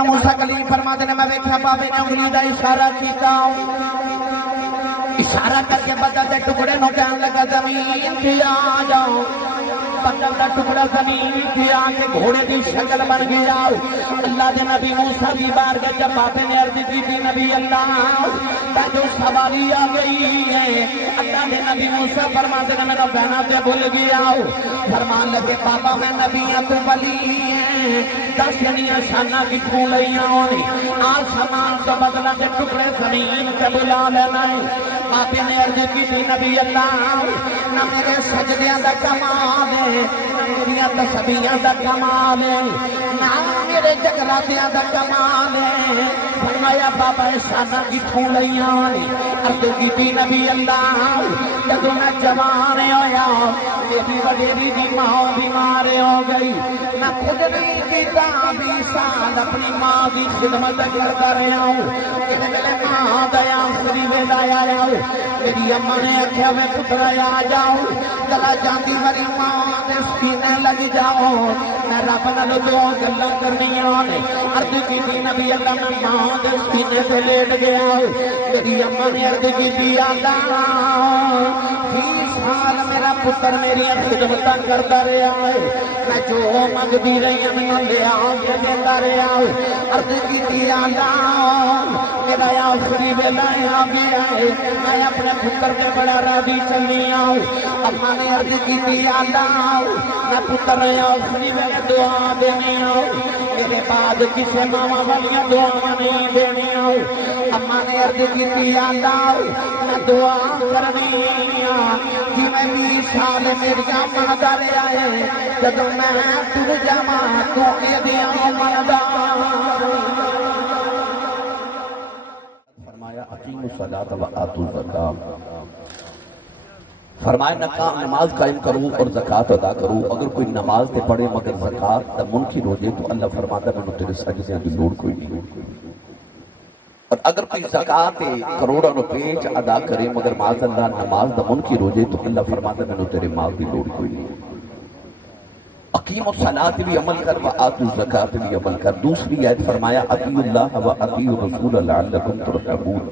نو موسیٰ کلیم فرماتے ہیں میں ویکھیا بابے نے انگلی دا اشارہ کیتا اشارہ کر کے بدل دے ٹکڑے نو کہنے لگا زمین پہ آ جاؤ بدل دا ٹکڑا زمین پہ آ کے گھوڑے دی شکل بن گیا اللہ دے نبی موسیٰ بھی بار گئے جب بابے نے عرض کی تھی نبی اللہ تا جو سواری آ گئی ہے اللہ دے نبی موسیٰ فرماتے ہیں میرا بہنا تے بھول گیا فرمان لگے بابا میں نبی تو ولی دس یعنی شانہ کی کھولیاں ہونی آسمان تو بدلا کے ٹکڑے زمین کے بلا لینا ہے باپے نے عرض کی تھی نبی اللہ نہ میرے سجدیاں دا کمال ہے نہ میری تسبیحاں دا کمال ہے نہ میرے جگراتیاں دا کمال ہے فرمایا بابا شانہ کی کھولیاں ہونی عرض کی تھی نبی اللہ جب میں جوان ہویا میری وڈیری دی ماں بیمار ہو گئی نہ خود نہیں کیتا 20 سال اپنی ماں دی خدمت کرتا رہا ہوں اس ویلے ماں دیا آخری ویلا آیا ہوں میری اماں نے آخیا میں پتر آ جاؤ چلا جاتی میری ماں دے سینے لگ جاؤ میں رب نال دو گلاں کرنیاں نے عرض کی نبی اللہ میں ماں دے سینے تے لیٹ گیا میری اماں نے عرض کی اللہ 20 سال میرا پتر میری خدمت کرتا رہا ہے میں جو منگتی رہی ہوں میں لیا کے دیتا رہا عرض کی اللہ میرا آخری ویلا آ گیا ہے میں اپنے پتر کے بڑا راضی چلی ہوں اماں نے عرض کی اللہ میں پتر آخری ویلے دعا دینی ہوں میرے بعد کسی ماما والیاں دعا نہیں دینی ہوں اماں نے عرض کی اللہ میں دعا کرنی کہ میں 20 سال میری اماں دا رہا ہے جب میں تر جاواں تو ایدیاں مندار فرمایا اقیموا الصلاۃ وآتوا الزکاۃ فرمایا نماز قائم کرو اور زکاة ادا کرو اگر کوئی نماز تے پڑھے مگر زکاة تا منکر ہو جائے تو اللہ فرماتا ہے میں تیرے سجدے دی لوڑ کوئی نہیں اور اگر کوئی زکاة کروڑوں روپے ادا کرے مگر معاذ اللہ نماز دا منکر ہو جائے تو اللہ فرماتا ہے میں تیرے مال دی لوڑ کوئی نہیں اقیم الصلاۃ بھی عمل کر وآتوا الزکاۃ بھی عمل کر دوسری آیت فرمایا اطیعوا اللہ واطیعوا الرسول لعلکم ترحمون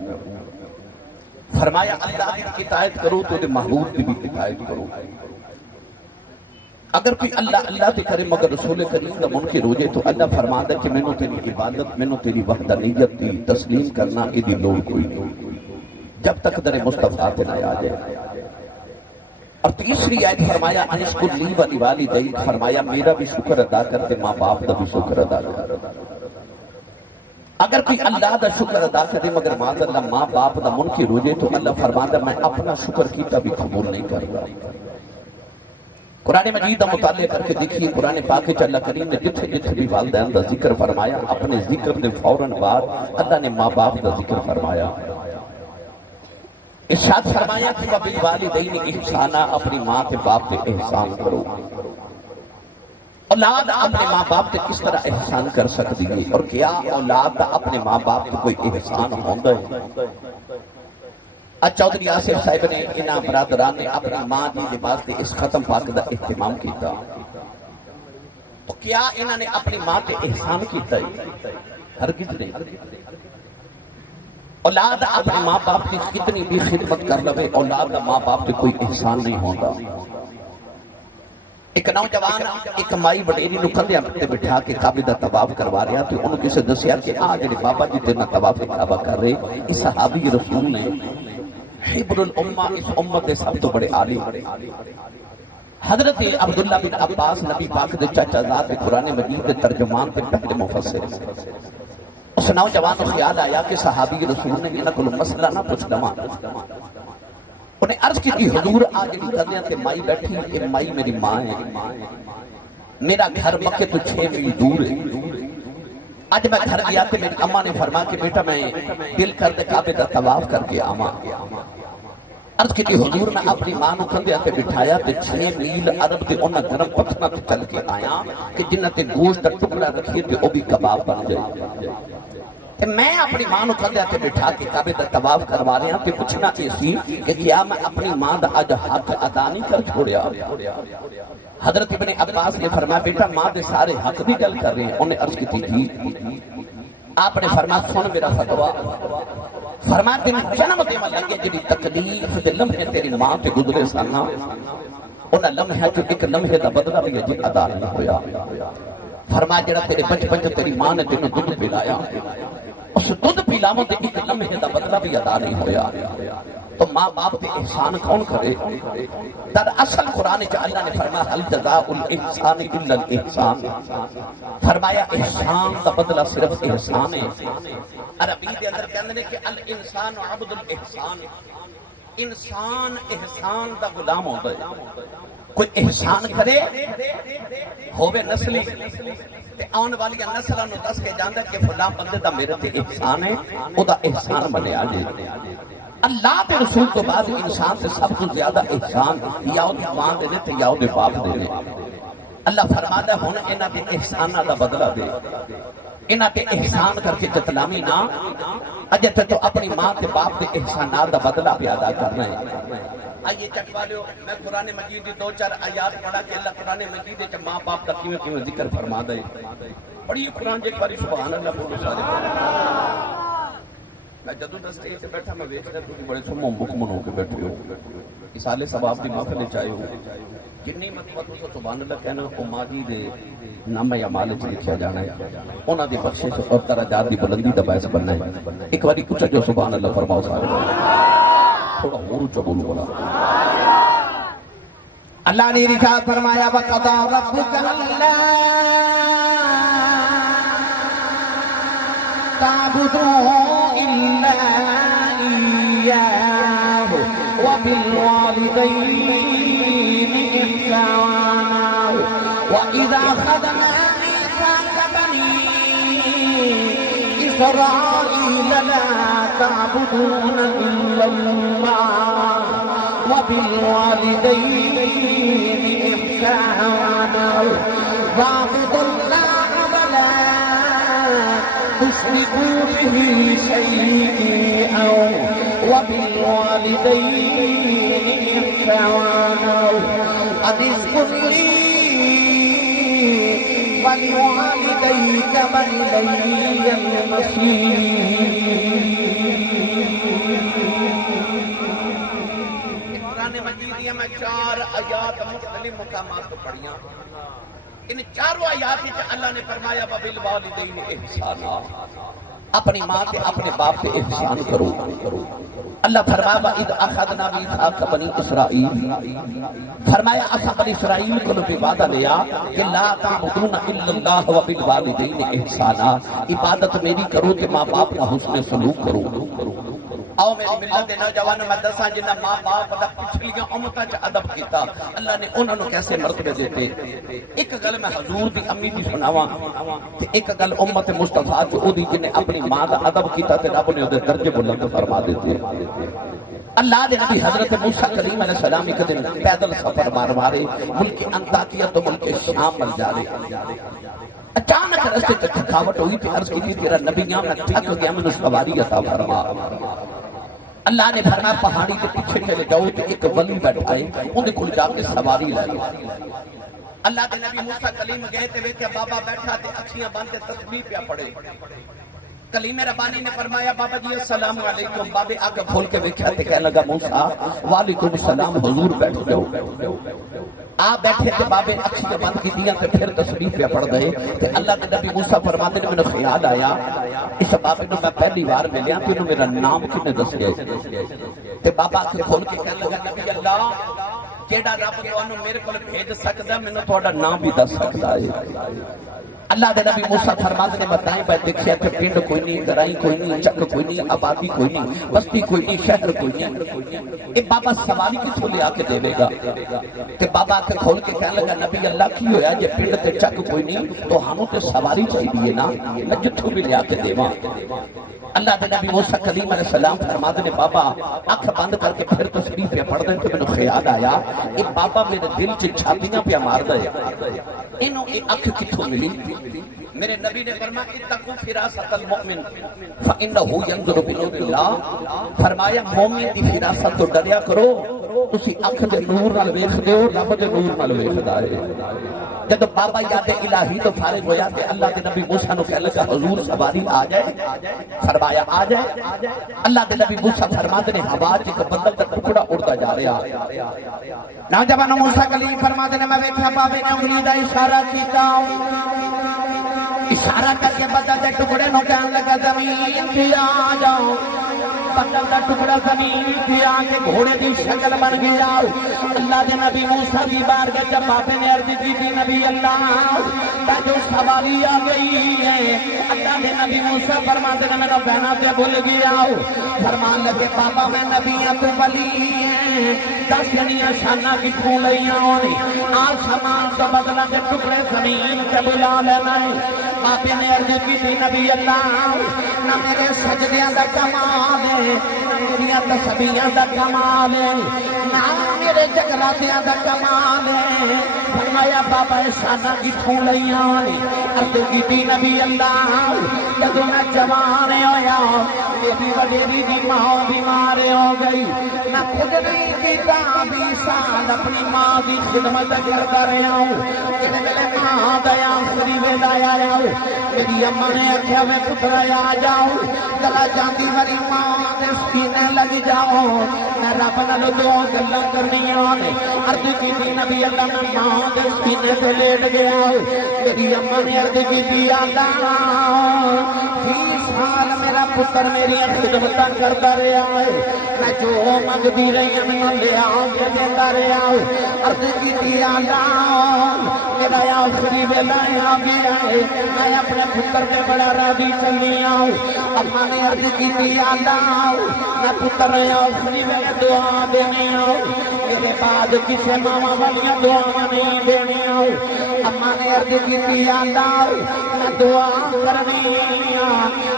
فرمایا اللہ کی اطاعت کرو تو محبوب کی بھی اطاعت کرو اگر کوئی اللہ اللہ تے کرے مگر رسول کریم دا منکر ہو جائے تو اللہ فرماتا ہے کہ میں نے تیری عبادت میں نے تیری وحدانیت دی تسلیم کرنا ادھی لوڑ کوئی نہیں جب تک در مصطفیٰ تے نہ آ جائے اور تیسری آیت فرمایا انشکر لی ولوالدیک فرمایا میرا بھی شکر ادا کرتے ماں باپ دا بھی شکر ادا کر اگر کوئی اللہ دا شکر ادا کرے مگر معاذ اللہ ماں باپ دا منکر ہو جائے تو اللہ فرماتا میں اپنا شکر کیتا بھی قبول نہیں کرتا قرآن مجید دا مطالعہ کر کے دیکھیے قرآن پاک وچ اللہ کریم نے جتھے جتھے بھی والدین دا ذکر فرمایا اپنے ذکر دے فوراً بعد اللہ نے ماں باپ دا ذکر فرمایا ارشاد فرمایا کہ وبالوالدین احسانا اپنی ماں کے باپ پہ احسان کرو اولاد اپنے ماں باپ پہ کس طرح احسان کر سکتی ہے اور کیا اولاد اپنے ماں باپ پہ کوئی احسان ہوتا ہے چودھری آصف صاحب نے انہاں برادران نے اپنی ماں دی لباس دے اس ختم پاک دا اہتمام کیتا تو کیا انہاں نے اپنی ماں تے احسان کیتا ہے ہرگز نہیں اولاد اپنے ماں باپ کی کتنی بھی خدمت کر لوے اولاد ماں باپ تے کوئی احسان نہیں ہوتا ایک نوجوان ایک مائی وڈیری نو کندھیاں تے بٹھا کے کعبے دا طواف کروا رہا تو انہوں کسے دسیا کہ آ جڑے بابا جی تیرے نال طواف کعبہ کر رہے اس صحابی رسول نے حبر الامہ اس امت دے سب تو بڑے عالم حضرت عبداللہ بن عباس نبی پاک دے چاچا زاد قرآن مجید دے ترجمان پہ پہلے مفسر اس نوجوان کو خیال آیا کہ صحابی رسول نے انہاں کولوں مسئلہ نہ پوچھ لواں انہیں عرض کی حضور آج بھی کرنے تے مائی بیٹھی کہ مائی میری ماں ہے میرا گھر مکے تو 6 میل دور ہے آج میں گھر گیا کہ میری اماں نے فرما کہ بیٹا میں دل کر دے کعبے دا طواف کر کے آواں عرض کی حضور نے اپنی ماں نو کندھے تے بٹھایا تے 6 میل عرب دے انہاں گرم پتھراں تے چل کے آیا کہ جنہاں تے گوشت دا ٹکڑا رکھیے تے او بھی کباب بن جائے میں اپنی ماں نو کندھے تے بٹھا کے کعبے دا طواف کروا رہا تے پوچھنا یہ سی کہ کیا میں اپنی ماں دا اج حق ادا نہیں کر چھوڑیا حضرت ابن عباس نے فرمایا بیٹا ماں دے سارے حق بھی گل کر رہے ہیں انہیں عرض کی تھی آپ نے فرمایا سن میرا فتوا، فرمایا تین جنم دے لگے جی تکلیف دے لمحے تیری ماں تے گزرے سانا انہاں لمحے جو ایک لمحے دا بدلہ بھی جی ادا نہیں ہویا۔ فرمایا جڑا تیرے بچپن جو تیری ماں نے تینوں دودھ پلایا اس دودھ پلاون تے ایک لمحے دا بدلہ بھی ادا نہیں ہویا۔ تو ماں باپ تے احسان کون کرے؟ در اصل قرآن چ اللہ نے فرمایا حل جزاء الاحسان الا الاحسان، فرمایا احسان دا بدلہ صرف احسان ہے۔ عربی دے اندر کہندے نے کہ الانسان عبد الاحسان، انسان احسان دا غلام ہوندا ہے۔ کوئی احسان کرے ہووے نسلی تے آن والی نسلاں نوں دس کے جاندا کہ فلاں بندے دا میرے تے احسان ہے، او دا احسان منیا جی۔ اللہ کے رسول تو بعد انسان سے سب سے زیادہ احسان یا او دی ماں دے نے تے یا او دے باپ دے نے۔ اللہ فرماتا ہے ہن انہاں دے احساناں دا بدلہ دے، انہاں تے احسان کر کے جتلامی نہ، اجے تے تو اپنی ماں تے باپ دے احسانات دا بدلہ بھی ادا کرنا ہے۔ آئیے چک والیو، میں قرآن مجید دی دو چار آیات پڑھا کہ اللہ قرآن مجید وچ ماں باپ دا کیویں کیویں ذکر فرماتا ہے۔ پڑھی قرآن جے ایک باری سبحان اللہ بولو سارے۔ میں جدوں دا سٹیج تے بیٹھا میں ویکھدا تسی بڑے سمو مکمن ہو کے بیٹھے ہو، اسالے ثواب دی محفل وچ آئے ہو، جنی مرتبہ تساں سبحان اللہ کہنا او ماں جی دے نامہ اعمال وچ لکھیا جانا ہے، انہاں دی بخشش اور درجات دی بلندی دا باعث بننا ہے۔ ایک باری کچھ جو سبحان اللہ فرماؤ سارے، تھوڑا اور اونچا بولو بولا۔ اللہ نے ارشاد فرمایا وَقَضَىٰ رَبُّكَ أَلَّا تَعْبُدُوا إِلَّا إِيَّاهُ وَبِالْوَالِدَيْنِ إِحْسَانًا وَإِذَا أَخَذْنَا مِيثَاقَ بَنِي إِسْرَائِيلَ لَا تَعْبُدُونَ إِلَّا اللَّهَ وَبِالْوَالِدَيْنِ إِحْسَانًا وَاعْبُدُوا اللَّهَ وَلَا تُشْرِكُوا بِهِ شَيْئًا وَبِالْوَالِدَيْنِ إِحْسَانًا أَنِ اشْكُرْ لِي وَلِوَالِدَيْكَ وَإِلَيَّ الْمَصِيرُ۔ قرآن مجید میں چار آیات مختلف مقامات کو پڑھیاں، ان چاروں آیات میں اللہ نے فرمایا وَبِالْوَالِدَيْنِ إِحْسَانًا، اپنی ماں تے اپنے باپ سے احسان کرو۔ اللہ فرمایا وَإِذْ أَخَذْنَا مِيثَاقَ بَنِي إِسْرَائِيلَ، فرمایا اسا بنی اسرائیل کو بھی وعدہ لیا کہ لا تعبدون الا اللہ وبالوالدین احسانا، عبادت میری کرو تے ماں باپ کا حسن سلوک کرو۔ آؤ میری ملت دے نوجوانوں میں دساں جنہاں ماں باپ دا پچھلیاں امتاں چ ادب کیتا، اللہ نے انہاں نوں کیسے مرتبے دیتے۔ ایک گل میں حضور دی امی دی سناواں تے ایک گل امت مصطفیٰ جو او دی جنے اپنی ماں دا ادب کیتا تے رب نے اودے درجے بلند فرما دیتے۔ اللہ دے نبی حضرت موسیٰ کریم علیہ السلام ایک دن پیدل سفر مارے ملک انطاکیہ تو ملک شام مل جا رہے، اچانک رستے تے تھکاوٹ ہوئی تے عرض کی تیرا نبیاں میں تھک گیا مجھے سواری عطا فرما۔ اللہ نے فرمایا پہاڑی کے پیچھے چلے جاؤ تے ایک ولی بیٹھا ہے اندے کول جا کے سواری لے۔ اللہ دے نبی موسیٰ کلیم گئے تے ویکھیا بابا بیٹھا تے اکھیاں بند تے تسبیح پیا پڑھے۔ کلیم ربانی نے فرمایا بابا جی السلام علیکم، بابے آگے کھول کے ویکھیا تے کہنے لگا موسیٰ وعلیکم السلام حضور بیٹھ جاؤ۔ آپ بیٹھے تھے بابے اکھیاں بند کی دیاں تے پھر تسبیح پہ پڑھ گئے تے اللہ کے نبی موسیٰ فرماتے نے میں خیال آیا اس بابے نو میں پہلی بار ملیا تے انہوں میرا نام کنے دسیا تے بابا آگے کھول کے کہنے لگا نبی اللہ جیڑا رب تانوں میرے کول بھیج سکدا مینوں تہاڈا نام بھی دس سکدا ہے۔ اللہ دے نبی موسیٰ فرماتے نے بتائیں پہ دیکھیا کہ پنڈ کوئی نہیں، گرائی کوئی نہیں، چک کوئی نہیں، آبادی کوئی نہیں، بستی کوئی نہیں، شہر کوئی نہیں۔ ایک بابا سواری کتھوں لے آ کے دے گا کہ بابا کے کھول کے کہنے لگا نبی اللہ کی ہویا جے پنڈ تے چک کوئی نہیں تو ہموں تے سواری چاہیے نا، میں جتھوں بھی لے آ کے دیواں۔ اللہ دے نبی موسیٰ کلیم علیہ السلام فرماتے نے بابا آنکھ بند کر کے پھر تسبیح پہ پڑھ دیں تو میں نے خیال آیا ایک بابا میرے دل چ چھاتیاں پہ مار دے انہوں ایک آنکھ کتھوں ملی؟ میرے نبی نے فرمایا اتقوا فراست المؤمن فانه ينظر بنور اللہ، فرمایا مومن دی فراست تو ڈریا کرو، تسی آنکھ دے نور نال ویکھدے ہو رب دے نور نال ویکھدا ہے۔ جب بابا یاد الہی تو فارغ ہو جاتے اللہ کے نبی موسیٰ نو کہنے لگا حضور سواری آ جائے، فرمایا آ جائے۔ اللہ کے نبی موسیٰ فرماتے نے ہوا چ ایک بندل کا ٹکڑا اڑتا جا رہا، نوجوان موسیٰ کلیم فرماتے نے میں ویکھیا بابے نے انگلی دا اشارہ کیتا، اشارہ کر کے بدل دے ٹکڑے نو کہنے لگا زمین تے آ جاؤ، بدل دا ٹکڑا زمین تے آ کے گھوڑے دی شکل بن گیا۔ اللہ دے نبی موسیٰ دی بارگاہ جب باپے نے عرض کی تھی نبی اللہ جو سواری آ گئی ہے، اللہ دے نبی موسیٰ فرماتے نے میرا بہنا تے بھول گیا، فرمان لگے بابا میں نبی تو ولی ہے، دس جنیاں شانہ کی کھوں لئیاں ہونی، آسمان تو بدلا کے ٹکڑے زمین تے بلا لینا ہے۔ باپے نے عرض کی تھی نبی اللہ نہ میرے سجدیاں دا کمال ہے، نہ میری تسبیحاں دا کمال ہے، نہ میرے جگراتیاں دا کمال ہے، فرمایا بابا شانہ کی کھوں لئیاں ہونی۔ عرض کی تھی نبی اللہ جدو میں جوان ہویا میری وڈیری دی ماں بیمار ہو گئی، نہ خود نہیں کیتا 20 سال اپنی ماں دی خدمت کرتا رہا ہوں، میرے ماں دیا آخری ویلا آیا ہوں، میری اماں نے آخیا میں پترا آ جاؤ، چلا جاندی میری ماں دے سینے لگ جاؤ، میں رب نال دو گلاں کرنیاں نے۔ عرض کی تھی نبی اللہ میں ماں دے سینے تے لیٹ گیا، میری اماں نے عرض کی تھی اللہ 20 سال میرا پتر میری خدمتاں کرتا رہا ہے، میں جو منگتی رہی میں لیا کے دیتا رہا۔ عرض کی تھی اللہ میرا آخری ویلا آ گیا ہے، میں اپنے پتر کے بڑا راضی چلی آؤں۔ اماں نے عرض کی تھی اللہ میں پتر آخری ویلے دعا دینی آؤں، میرے بعد کسے ماما والیاں دعا نہیں دینی آؤں۔ اماں نے عرض کی تھی اللہ میں دعا کرنی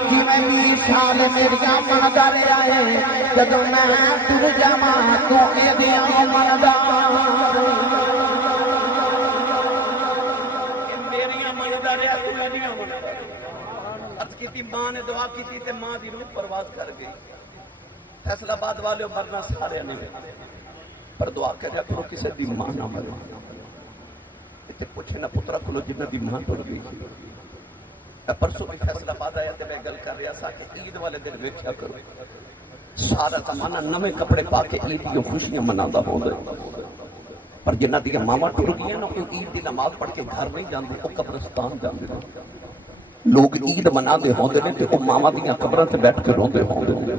کہ میں 20 سال میری مندا رہا ہے، جب میں ٹر جاواں تو ایدیاں مندا میریاں مندا رہا تو ایدیاں مندا۔ عرض کی تھی ماں نے دعا کی تھی تے ماں دی روح پرواز کر گئی، فیصلہ آباد والے مرنا سارے نے پر دعا کریا کرو کسے دی ماں نہ مرے۔ تے پوچھے نہ پترا کلو جنہ دی ماں ٹر گئی، پرسوں بھی فیصلہ آباد آیا تے میں گل کر رہا سا کہ عید والے دن ویکھیا کرو سارا زمانہ نویں کپڑے پا کے عید کی خوشیاں مناتا ہوندا ہے، پر جنہ دی ماواں ٹر گئی نا کوئی عید دی نماز پڑھ کے گھر نہیں جاندے، او قبرستان جاندے نے۔ لوگ عید مناندے ہوندے نے تے او ماواں دیاں قبراں تے بیٹھ کے روندے ہوندے نے،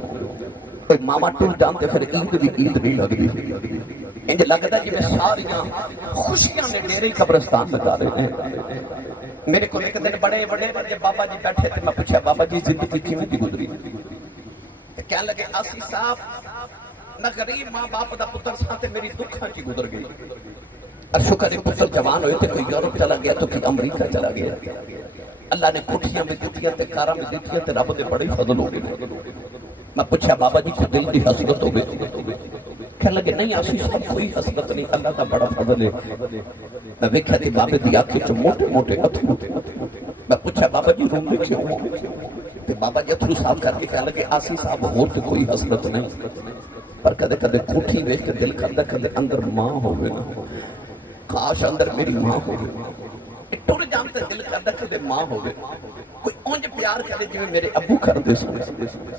تے ماواں ٹر جاندے پھر عید دی عید نہیں لگدی، انج لگدا جویں ساریاں خوشیاں نے ڈیرے قبرستان لگا رہے ہیں۔ میرے کو ایک دن بڑے بابا جی بیٹھے تھے، میں پوچھا بابا جی زندگی کیویں دی گزری؟ کہنے لگے آسی صاحب میں غریب ماں باپ دا پتر سا تے میری دکھاں کی گزر گئی، اور شکر ہے پتر جوان ہوئے تھے، کوئی یورپ چلا گیا تو کوئی امریکہ چلا گیا، اللہ نے کوٹھیاں میں دتیاں تے کاراں میں دتیاں تے رب دے بڑے فضل ہو گئے۔ میں پوچھا بابا جی کو دل دی حسرت ہو گئی؟ کہنے لگے نہیں آسی صاحب کوئی حسرت نہیں، اللہ کا بڑا فضل ہے۔ میں ویکھیا تے بابے دی آنکھیں چ موٹے موٹے اتھرو، میں پوچھا بابا جی روندے کیوں ہو؟ تے بابا جی اتھرو صاف کر کے کہنے لگے آسی صاحب ہور تے کوئی حسرت نہیں، پر کدے کدے کوٹھی ویکھ کے دل کردا کدے اندر ماں ہوے نا، کاش اندر میری ماں ہوے، ٹر جانتے دل کردا کدے ماں ہوے، کوئی اونج پیار کرے جویں میرے ابو کردے سن،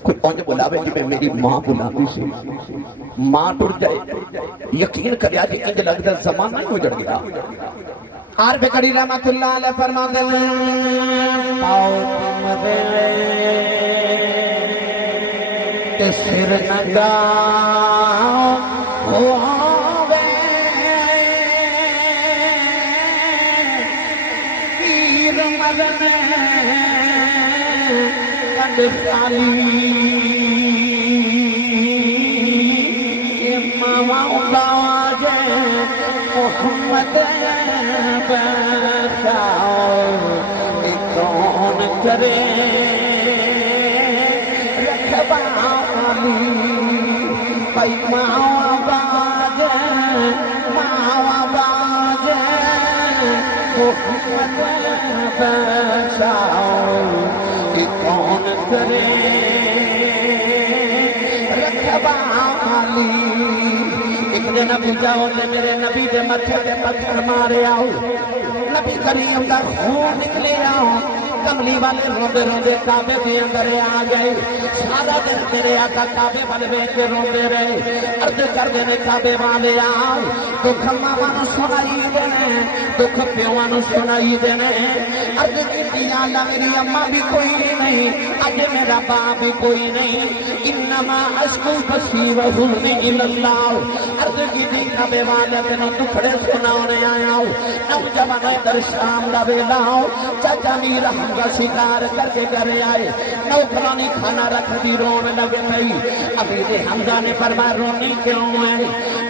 کوئی اونج بلاوے جویں میری ماں بلاندی سی۔ ماں ٹر جائے یقین کریا جی انج لگدا زمانہ ہی اجڑ گیا۔ عارف کڑی رحمت اللہ علیہ فرماتے ہیں پاؤ تمہارے تے سر نگا ہووے پیر مدن کنڈ سالی ماما باجے محمد کون کرے رکھوالی بھائی ماں باجے محمد بچاؤ کون کرے رکھوالی۔ ایک دن ابو جاؤ نے میرے نبی دے ماتھے تے پتھر مارے آؤ، نبی کریم دا خون نکلیا کملی والے روندے روندے کعبے دے اندر آ گئے سارا دن میرے آقا کعبے والے ویکھ کے روندے رہے عرض کردے نے کعبے والے آ دکھ ماواں نوں سنائی دینے دکھ پیواں نوں سنائی دینے عرض کیتی یا اللہ میری اماں بھی کوئی نہیں اج میرا باپ بھی کوئی نہیں انما اشکو بثی و حزنی الی اللہ عرض کیتی کعبے والے تینوں دکھڑے سناونے آیا نوجوان ادھر شام دا ویلا چاچا میرا کا شکار کر کے گھر آئے نوکرانی کھانا رکھ دی رون لگے پئی ابھی دے حمزہ نے فرمایا رونی کیوں ہے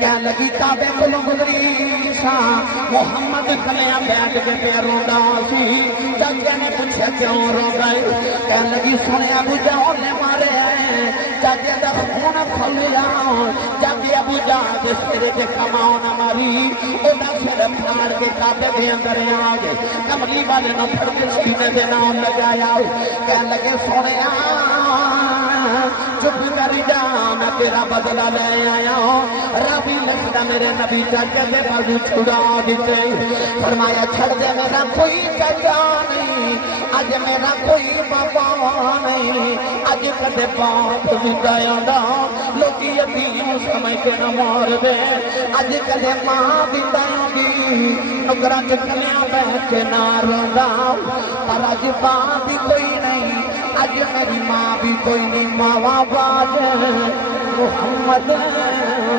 کہنے لگی کعبے کو گزری سا محمد کلیاں بیٹھ کے پہ روندا سی چاچے نے پوچھا کیوں رو گئے کہنے لگی سنے ابو جہل نے مارے ہیں چاچے دا خون کھلیا چاچے ابو جہل دے سر تے کماؤ نہ ماری او دا سر پھاڑ کے کعبے دے اندر آ گئے کملی والے نہ پھڑ کے سینے دے نام لگایا کہنے لگے سونے چپ کر جا میں تیرا بدلہ لے آیا ربی لکھتا میرے نبی چاچے دے بازو چھڑا دیتے فرمایا چھڑ دے میرا کوئی چاچا نہیں اج میرا کوئی بابا نہیں اج کدے باپ زندہ دا لوکی یتیم سمجھ کے نہ مار دے اج کدے ماں بھی گی نکرا چکلیاں بیٹھ کے نہ روندا پر اج باپ بھی کوئی نہیں اج میری ماں بھی کوئی نہیں ماں باپ محمد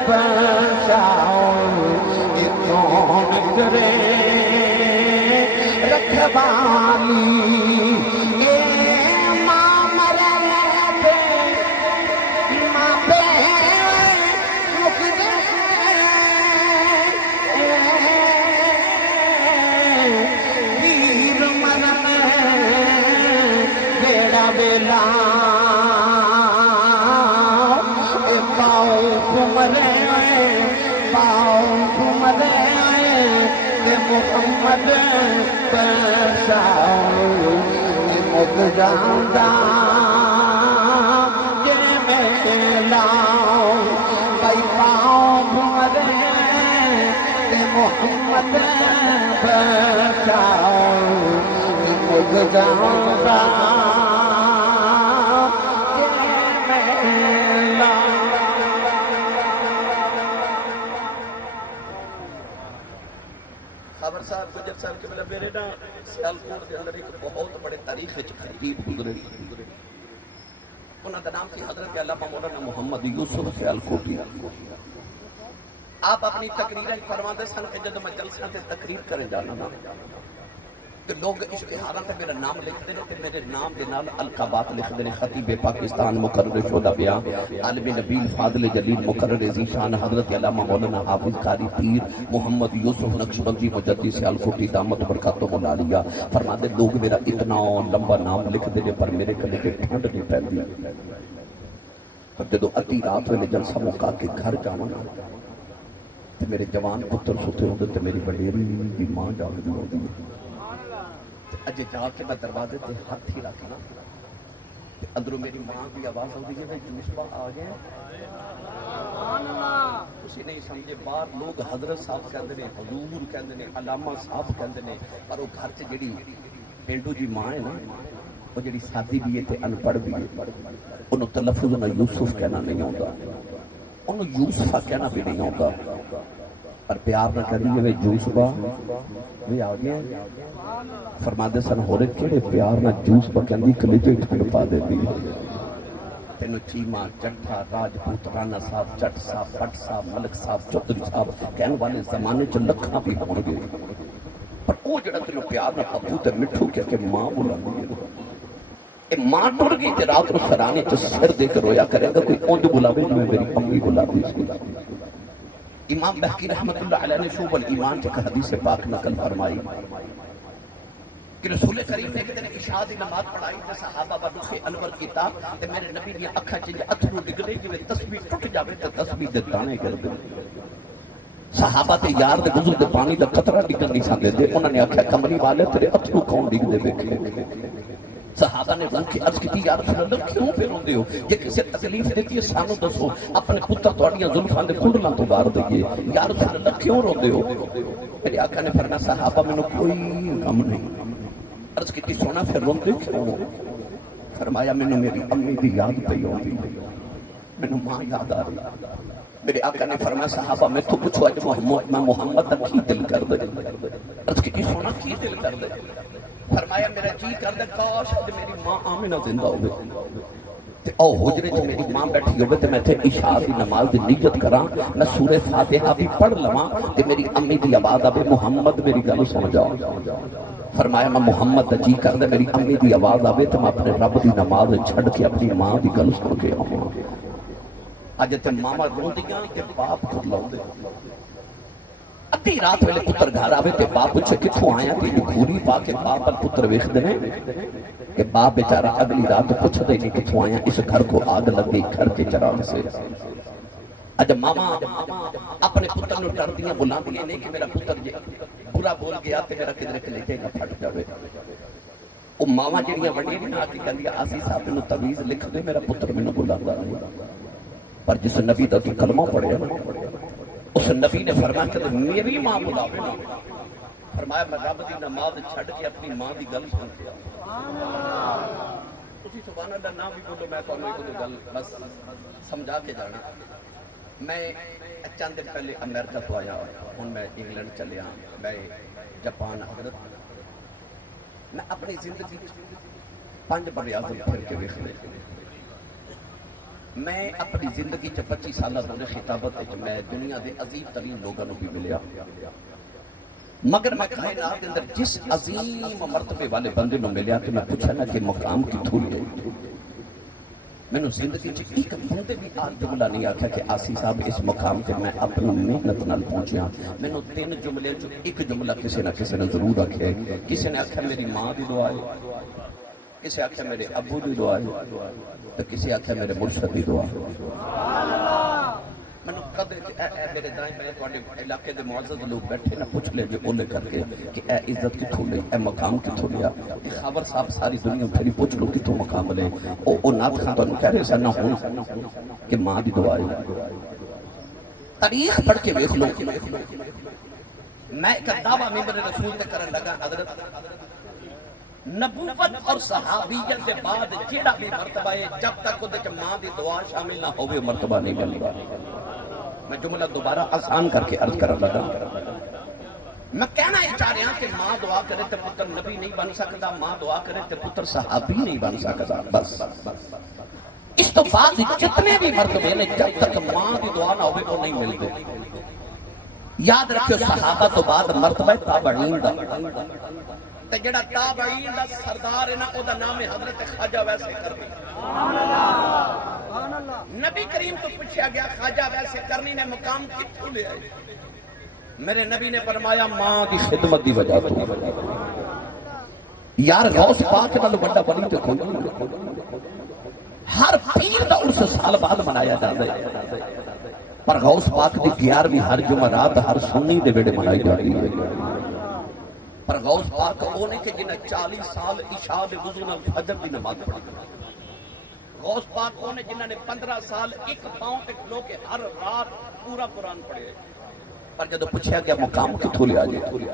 بچاؤ یہ کون کرے رکھوالی یہ ماں مرے پہ ماں پہ رک گئے ویر مرن بیڑا بیلا محمد بچاؤ مک جاندا جے میں لاؤ بھائی پاؤں گھمرے تے محمد بچاؤ مک جاندا صاحب گجر صاحب کے میرے بیرے نا سیالکوٹ کے اندر ایک بہت بڑے تاریخ خطیب گزرے انہوں کا نام تھی حضرت علامہ مولانا محمد یوسف سیالکوٹی آپ اپنی تقریریں فرما دے سن کہ جب میں جلسہ سے تقریر کرے جانا نا کہ لوگ اشتہاراں تے میرا نام لکھتے ہیں تے میرے نام دے نال القابات لکھتے ہیں خطیب پاکستان مقرر شدہ بیان عالم نبیل فاضل جلیل مقرر ذیشان حضرت علامہ مولانا حافظ قاری پیر محمد یوسف نقشبندی مجدی سیالکوٹی دامت برکاتہ العالیہ فرماتے لوگ میرا اتنا لمبا نام لکھتے ہیں پر میرے کلے کے ٹھنڈ نہیں پہنتی پر جدو اتی رات میں جلسہ موقع کے گھر جانا میرے جوان پتر ستے ہوتے تے میری بڑیری بھی ماں جاگ دی ہوتی ہے اجے جا کے میں دروازے تے ہاتھ ہی رکھنا اندروں میری ماں کی آواز ہوتی ہے جوسبا آ گیا کسی نہیں سمجھے باہر لوگ حضرت صاحب کہندے نے حضور کہندے نے علامہ صاحب کہندے نے پر وہ گھر چ جڑی پینڈو جی ماں ہے نا وہ جڑی سادی بھی ہے تے ان پڑھ بھی ہے انہوں تلفظ نہ یوسف کہنا نہیں ہوتا انہوں یوسفہ کہنا بھی نہیں ہوتا پر پیار نہ کریے وے جوسبا وے آ گیا فرما دے سن ہو رہے کیڑے پیار نہ جوسبا کہندی کلیجے ٹھنڈ پا دیتی تینو چیما چٹھا راجپوت رانا صاحب چٹ صاحب پٹ صاحب ملک صاحب چودھری صاحب کہنے والے زمانے چ لکھاں بھی ہون گے پر وہ جڑا تینو پیار نہ پپو تے مٹھو کہہ کے ماں بلاندی ہے اے ماں ٹر گئی تے رات نو سرانے چ سر دے کے رویا کرے گا کوئی اونج بلاوے جو میری امی بلاتی سی امام بہقی رحمت اللہ علیہ نے شعب الایمان سے حدیث پاک نقل فرمائی کہ رسول کریم نے کہتے ہیں عشاء دی نماز پڑھائی تے صحابہ بدخ انور کیتا تے میرے نبی دی اکھاں چ اتھرو ڈگلے جویں تسبیح ٹٹ جاوے تے تسبیح دے دانے کر دے صحابہ تے یار دے گزر دے پانی دا قطرہ ڈگن نہیں سکدے تے انہاں نے آکھیا کمری والے تیرے اتھرو کون ڈگدے ویکھے صحابہ نے روح کی عرض کی یا رسول اللہ کیوں پہ روندے ہو؟ یہ کسی تکلیف دیتی ہے سانو دسو، اپنے پتر تواڈیاں زلفاں دے کنڈلاں تو باہر دئیے، یا رسول اللہ کیوں روندے ہو؟ میرے آقا نے فرمایا صحابہ مینوں کوئی غم نہیں۔ عرض کی سونا پھر روندے کیوں ہو؟ فرمایا مینوں میری امی دی یاد پئی ہوندی، مینوں ماں یاد آ رہی۔ میرے آقا نے فرمایا صحابہ میں تو پوچھو اج محمد دا کی دل کر دے؟ عرض کی سونا کی دل کر دے؟ فرمایا میرا جی کر دے کاش اج میری ماں آمنہ زندہ ہوئے تے او حجرے چ میری ماں بیٹھی ہوئے تے میں تے عشاء دی نماز دی نیت کراں، میں سورہ فاتحہ بھی پڑھ لواں تے میری امی دی آواز آوے محمد میری گل سن جاؤ۔ فرمایا میں محمد دا جی کر دے میری امی دی آواز آوے تے میں اپنے رب دی نماز چھڑ کے اپنی ماں دی گل سن کے آواں۔ اج تے ماما روندیاں تے باپ کھلاوندے، ادھی رات ویلے پتر گھر آوے تے باپ پوچھے کتھوں آیا تے گھوری پا کے باپ پر پتر ویکھدے نے کہ باپ بیچارہ اگلی رات پوچھدے نہیں کتھوں آیا، اس گھر کو آگ لگ گئی گھر کے چراغ سے۔ اج ماما اپنے پتر نو ڈردیاں بلاندیاں نے کہ میرا پتر جے برا بول گیا تے میرا کدھر کلیجے نہ پھٹ جاوے۔ او ماما جڑیاں وڈیاں نے آ کے کہندیاں آسی صاحب نو تعویذ لکھ دے میرا پتر مینوں بلاندا نہیں۔ پر جس نبی دا تو کلمہ پڑھیا اس نبی نے فرمایا کہ میری ماں بلاوے نا، فرمایا میں رب دی نماز چھڑ کے اپنی ماں دی گل سن کے تسی سبحان اللہ نہ بھی بولو، میں تانوں ایک دو گل بس سمجھا کے جانا۔ میں چند دن پہلے امریکہ تو آیا، ہن میں انگلینڈ چلیا، میں جاپان۔ حضرت میں اپنی زندگی 5 بڑے اعظم پھر کے ویکھنے، میں اپنی زندگی 25 سالہ دورے خطابت میں دنیا دے عظیم ترین لوگوں بھی ملیا، مگر میں کائنات کے اندر جس عظیم مرتبے والے بندے نو ملیا کہ میں پوچھا نا کہ مقام کتھوں لے، میں نے زندگی ایک بندے بھی آج جملہ نہیں آکھا کہ آسی صاحب اس مقام تے میں اپنی محنت نال پہنچیا۔ میں نے 3 جملے جو ایک جملہ کسی نہ کسی نے ضرور آکھا ہے، کسی نے آکھا میری ماں دی دعا ہے، کسی آکھا میرے ابو دی دعا ہے، تو کسی آکھا میرے مرشد دی دعا ہے۔ میں نے قدر میرے دائیں بائیں تواڈے علاقے دے معزز لوگ بیٹھے نہ پوچھ لے جو اولے کر کے کہ اے عزت کتھوں لئی، اے مقام کتھوں لیا۔ خبر صاحب ساری دنیا پھری پوچھ لو کتھوں مقام لے، او نات خان تانوں کہہ رہے سن نہ ہون کہ ماں دی دعا ہے۔ تاریخ پڑھ کے ویکھ لو، میں ایک دعویٰ ممبر رسول تے کرن لگا، حضرت نبوت اور صحابیت کے بعد جیڑا بھی مرتبہ ہے جب تک وہ ماں دی دعا شامل نہ ہوئے مرتبہ نہیں ملتا۔ میں جملہ دوبارہ آسان کر کے عرض کرنے لگا، میں کہنا یہ چاہ رہا کہ ماں دعا کرے تو پتر نبی نہیں بن سکتا، ماں دعا کرے تو پتر صحابی نہیں بن سکتا۔ بس اس تو بعد جتنے بھی مرتبے نے جب تک ماں دی دعا نہ ہوئے وہ نہیں ملتے۔ یاد رکھو صحابہ تو بعد مرتبہ تابعین دا، تے جڑا تابعین دا سردار ہے نا او دا نام ہے حضرت خواجہ ویسے کرنی۔ نبی کریم تو پوچھا گیا خواجہ ویسے کرنی نے مقام کتھوں لے آئے؟ میرے نبی نے فرمایا ماں دی خدمت دی وجہ تو۔ یار غوث پاک نال بڑا ولی تے کوئی نہیں، ہر پیر دا عرس سال بعد منایا جاتا ہے، پر غوث پاک دی 11ویں ہر جمعرات ہر سنی دے ویڑے منائی جاتی ہے۔ پر غوث پاک اونے کے جنہیں 40 سال عشاء دے وضو نال فجر دی نماز پڑھی۔ غوث پاک اونے جنہوں نے 15 سال ایک پاؤں تک کھلو کے ہر رات پورا قرآن پڑھے۔ پر جدو پوچھا گیا مقام کتھوں لیا جائے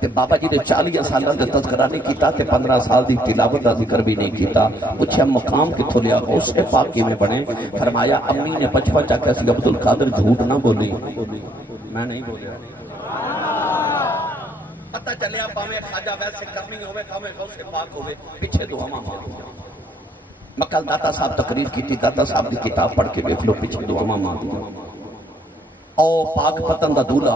تے بابا جی نے 40 سالوں کا تذکرہ نہیں کیتا تے 15 سال دی تلاوت کا ذکر بھی نہیں کیتا۔ پوچھا مقام کتھوں لیا، غوث پاک کی میں بنے؟ فرمایا امی نے بچپن چاکیا سی عبد القادر جھوٹ نہ بولی، میں نہیں بولیا۔ پتہ چلیا پاویں خواجہ ویسے کرنی ہوئے پاویں غوث پاک ہوئے پیچھے دعا ماں ماں۔ میں کل داتا صاحب تقریر کی تھی، داتا صاحب کی کتاب پڑھ کے دیکھ لو پیچھے دعا ماں ماں۔ او پاک پتن دا دولہ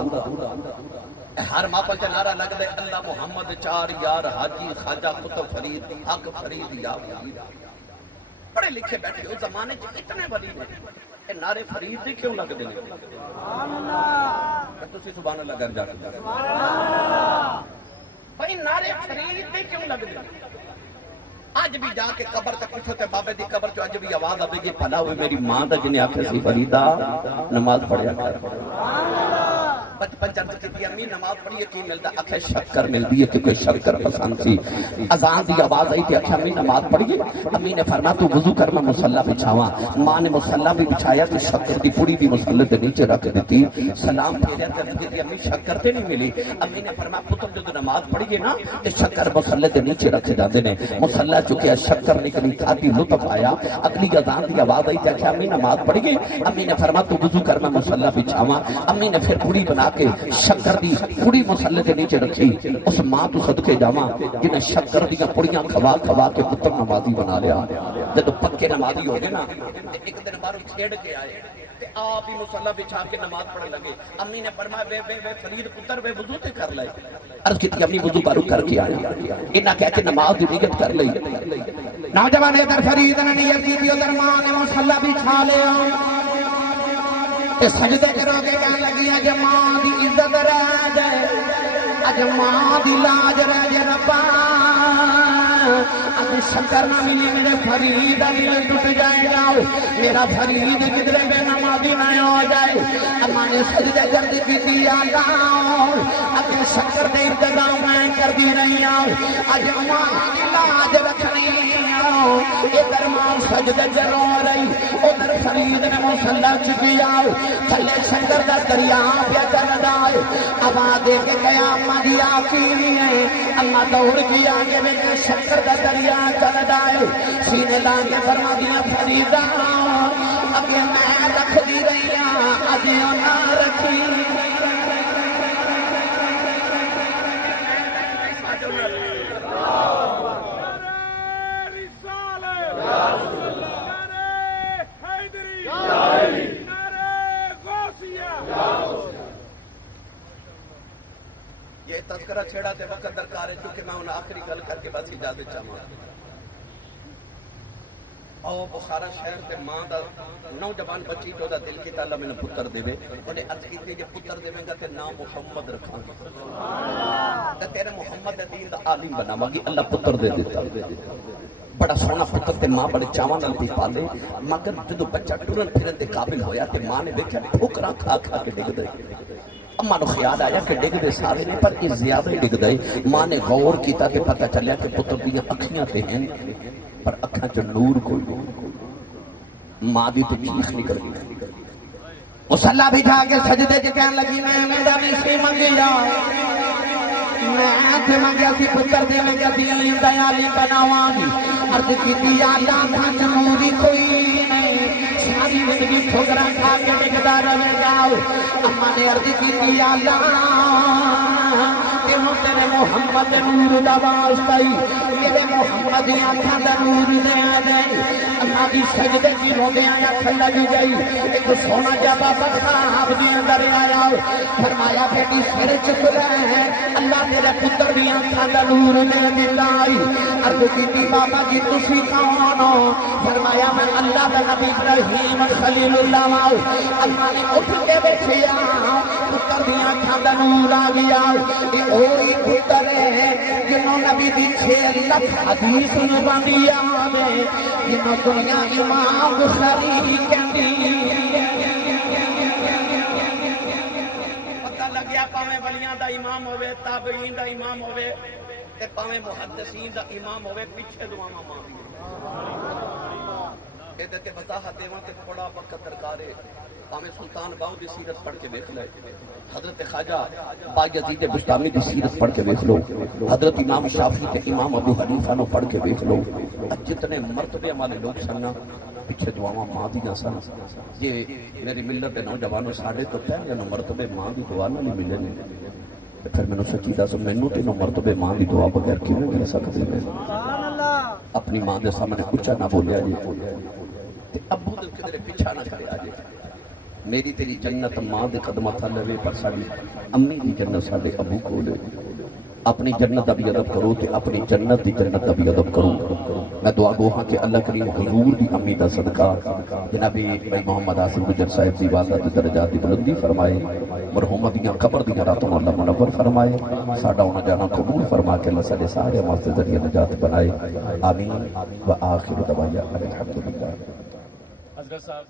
ہر ماپل تے نعرہ لگ دے اللہ محمد 4 یار حاجی خواجہ قطب فرید حق فرید یا فرید۔ پڑھے لکھے بیٹھے اس زمانے چ اتنے ولی نے، اے نعرے فرید دی کیوں لگ دے نے؟ سبحان اللہ۔ تسی سبحان اللہ گھر جا کے سبحان اللہ بھائی نعرے فرید دی کیوں لگ دے؟ اج بھی جا کے قبر تک پوچھو تے بابے دی قبر چ اج بھی آواز آوے گی بھلا ہوئے میری ماں دا جنے آکھے سی فریدا نماز پڑھیا کر۔ بچپن چرچ کی امی نماز پڑھیے کی ملتا آخر شکر ملتی ہے کیونکہ شکر پسند سی اذان دی آواز آئی تھی آخر امی نماز پڑھیے امی نے فرمایا تو وضو کر میں مصلی بچھاواں ماں نے مصلی بھی بچھایا تو شکر دی پوڑی بھی مصلی کے نیچے رکھ دیتی سلام پھیریا کرتی تھی امی شکر تے نہیں ملی امی نے فرمایا پتر جو نماز پڑھیے نا تے شکر مصلی کے نیچے رکھے جاتے ہیں مصلی چکے شکر نکلی کھاتی لطف آیا اگلی اذان دی آواز آئی تھی آخر امی نماز پڑھیے امی نے فرمایا تو وضو کر میں مصلی بچھاواں امی نے پھر پوڑی بنا کے شکر دی پوڑی مصلی کے نیچے رکھی اس ماں تو صدقے جاواں جنہیں شکر دی پوڑیاں کھوا کھوا کے پتر نمازی بنا لیا جب پکے نمازی ہو گئے نا ایک دن باہر کھیڑ کے آئے آپ ہی مصلی بچھا کے نماز پڑھنے لگے امی نے فرمایا وے فرید پتر وے وضو تے کر لے عرض کی امی وضو بارو کر کے آئے انہاں کہہ کے نماز دی نیت کر لئی نوجوان ادھر فرید نے نیت کی ادھر ماں نے مصلی بچھا لیا سجدے کرو گے کہنے لگی اج ماں دی عزت رہ جائے اج ماں دی لاج رہ جائے ربا اج شکر نہ ملی میرے فرید دل ٹوٹ جائے گا میرا فرید کدھر بے نمازی نہ ہو جائے اماں نے سجدے کر دی کی اللہ اج شکر دے انتظام میں کر دی رہی ہوں اج ماں دی لاج رکھنی ادھر ماں سجدے کرو رہی ادھر فرید نے مصلی چکی آؤ تھلے شکر دا دریا پیا چلدا ہے آواز دے کے گیا اماں دی آخری ہے اماں دوڑ کے آگے میں شکر دا دریا چلدا ہے سینے لا کے فرما دیا فریدا اگے میں رکھ دی رہی ہاں اجے نہ رکھی یہ تذکرہ چھیڑا تے وقت درکار ہے چونکہ میں انہیں آخری گل کر کے بس اجازت چاہوں او بخارا شہر تے ماں دا نوجوان بچی جو دا دل کی تعالیٰ میں نے پتر دے وے انہیں عرض کی تھی جے پتر دے وے گا تے نام محمد رکھاں تے تیرے محمد دین دا عالم بناواں گی اللہ پتر دے دیتا بڑا سونا پتر تے ماں بڑے چاواں نال بھی پالے مگر جدوں بچہ ٹرن پھرن دے قابل ہویا تے ماں نے دیکھا ٹھوکراں کھا کھا کے ڈگ دے اماں نو خیال آیا کہ ڈگ دے سارے نے پر یہ زیادہ ہی ڈگ دے ماں نے غور کیتا کہ پتہ چلیا کہ پتر دی اکھیاں تے ہیں پر اکھاں چ نور کوئی نہیں ماں دی تو چیخ نکل گئی مصلی بچھا کے سجدے چ کہن لگی میں میرا بھی منگیا میں تے منگیا سی پتر دے میں کبھی علم دا عالم بناواں گی عرض کیتی یا اللہ تھا نوری کوئی نہیں ساری زندگی ٹھوکراں کھا کے ڈگدا رہے گا اماں نے عرض کیتی یا اللہ تیرے محمد نور دا واسطہ میرے محمد دی آنکھاں دا نور دے دے اللہ دی سجدے کی روندے اکھ لگ گئی ایک سونا جا بابا خواب دی اندر آیا فرمایا بیٹی سر چک رہے اللہ تیرے پتر دی آنکھاں دا نور دے دتا عرض کیتی بابا جی تسی کون ہو فرمایا میں اللہ دا نبی ابراہیم خلیل اللہ اللہ نے اٹھ کے بیٹھیا پتر دی آنکھاں دا نور آ گیا اوہی پتر ہے جنہوں نبی دی 6 لاکھ حدیث نبانی آوے جنہوں دنیا امام بخاری کہندی پتہ لگیا پاویں ولیاں دا امام ہوئے تابعین دا امام ہوئے تے پاویں محدثین دا امام ہوئے پیچھے دعاواں مانگی یہ تے وضاحت دیواں تے تھوڑا وقت درکار ہے پاویں سلطان باؤ دی سیرت پڑھ کے دیکھ لے حضرت خواجہ بایزید بستامی دی سیرت پڑھ کے دیکھ لو حضرت امام شافعی تے امام ابو حنیفہ نو پڑھ کے دیکھ لو جتنے مرتبے والے لوگ سننا پیچھے دعاواں ماں دی نہ سن یہ میری ملت دے نوجوانوں ساڈے تو پہلے مرتبے ماں دی دعا نہ ملے نے پھر میں سچی دس مینوں تے مرتبے ماں دی دعا بغیر کیویں مل سکدی ہے اپنی ماں دے سامنے اونچا نہ بولیا جی تے ابو دے کدھر پیچھا نہ کریا جی میری تیری جنت ماں دے قدمہ تھلے وے پر ساڈی امی دی جنت ساڈے ابو کول اپنی جنت دا بھی ادب کرو تے اپنی جنت دی جنت دا بھی ادب کرو میں دعا گو ہاں کہ اللہ کریم حضور دی امی دا صدقہ جناب بھائی محمد عاصم گجر صاحب دی والدہ دی درجات دی بلندی فرمائے مرحومہ دیاں قبر دیاں راتوں اللہ منور فرمائے ساڈا ہونا جانا قبول فرما کے اللہ ساڈے سارے واسطے ذریعہ نجات بنائے آمین و آخر دعوانا الحمدللہ. حضرت صاحب